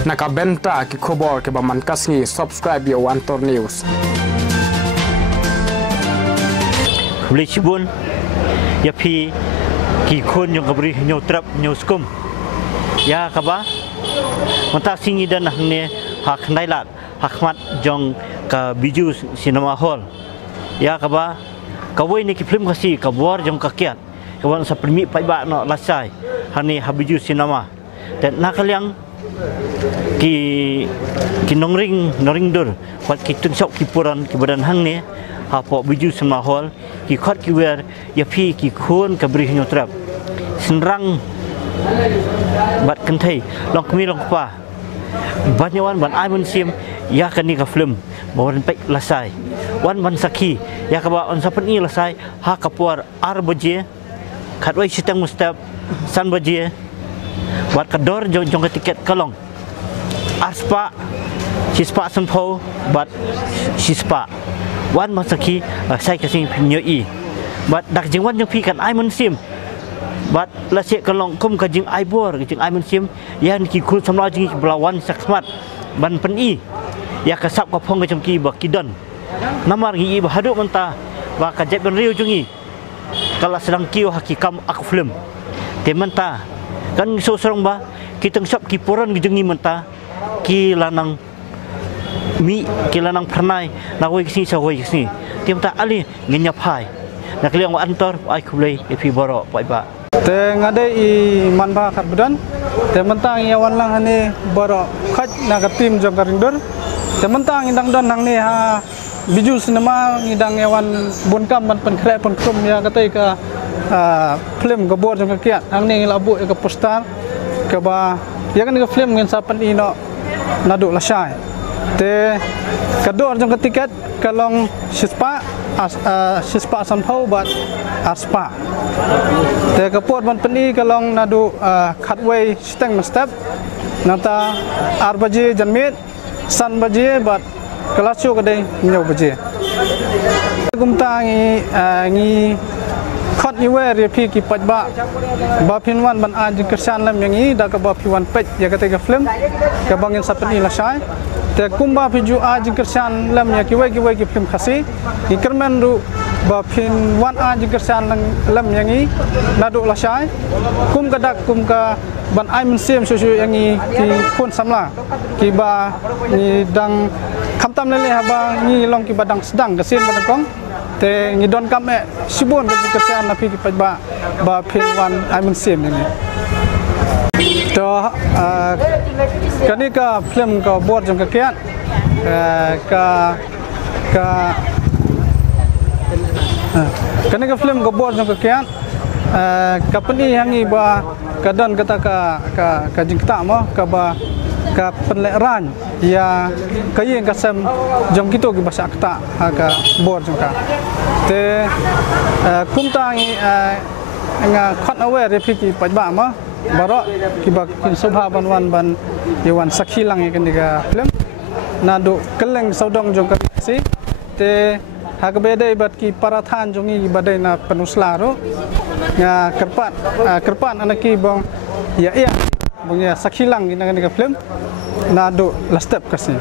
Nakabenta ki khobor ke baman kasngi subscribe yo Antor News. Blechibun ya pi ki khon yang kabri nyotrap nyoskum ya kaba mata singi dan ne hak nailat hakmat jong ka biju cinema hall ya kaba kawai ni ki film kasi kabor jong kakiat kawan sa permi pai ba no lasai hani habiju cinema dan nakaliang ki nongring dur wat ki tunsok ki puran ki badan hang ne hapo biju cinema hall ki khot ki wer ya pi ki khon kabri nyotrap senrang bat kentai long kami long pa banyawan ban ai mun sim ya kani ka film bawan pek lasai wan saki ya ka ba on sapen i lasai ha kapuar ar baje khatwai sitang mustap san baje wat kador jong tiket kalong aspa sispa sampo bat sispa wan masaki sai kasing nyoi bat dak jingwan jong pi kan ai mun sim bat lasik kalong kum ka jing ai bor jing ai mun sim yan ki kul samla jing belawan saksmat ban peni ya kasap ka phong ka jong ki ba kidan namar gi ba hadu menta ba ka jet ben riu jungi kala sedang kiu hakikam aku film te menta kan so serong ba kiteng sap ki poran gi jungi menta ki lanang mi ki lanang pernai na woi kisni sa woi kisni te menta ali ngenya phai nak liang wa antor ai khulei epi boro pai ba te ngade I manba khat budan te mentang yawan lang hani boro khat naga tim jong karingdur te mentang indang don nang ni ha biju cinema ngidang yawan bonkam ban pen kre pen krum ya katai ka film go bor jong kiat ang ni labu ka postar ke ba ya kan ka film ngin sapan ino nadu lasai te kador jong tiket kalong sispa sanpau bat aspa te kapot ban peni kalong nadu khatway steng step nata arbaje janmit san baje bat kelasyo kadai nyau baje gumta ngi khot ni wer ya pi ki pajba ba pinwan ban an kersan lam yangi da ka ba piwan pej ya kata film ka bangin sapeni lasai te kumba piju a kersan lam ya ki wai ki film khasi ki kermen ru ba pinwan a kersan lam yangi nadu lasai kum kadak kum ka ban ai men sim su yangi ki pun samla ki ba ni dang khamtam le ha ba ni long ki badang sedang ka sin ban kong te ni don kam e sibon ka kersan na pi ki pajba ba pinwan ai men sim ni to kani ka film ka bor jong ka kiat kani ka film ka bor jong ka kiat kapani hangi ba kadan kata ka jingta mo ka ba ka penleran ya kayen ka sem jong kito ki basa akta ka bor jong ka te kumta nga khot awe repiki pajba mo barok kiba kin sobha banwan ban yawan sakhilang ikan diga film nadu keleng saudong jong kasi te hakbedai bat ki parathan jongi badai na penuslaro nga kerpan anaki bong ya bong ya sakhilang ina film nadu lastep kasi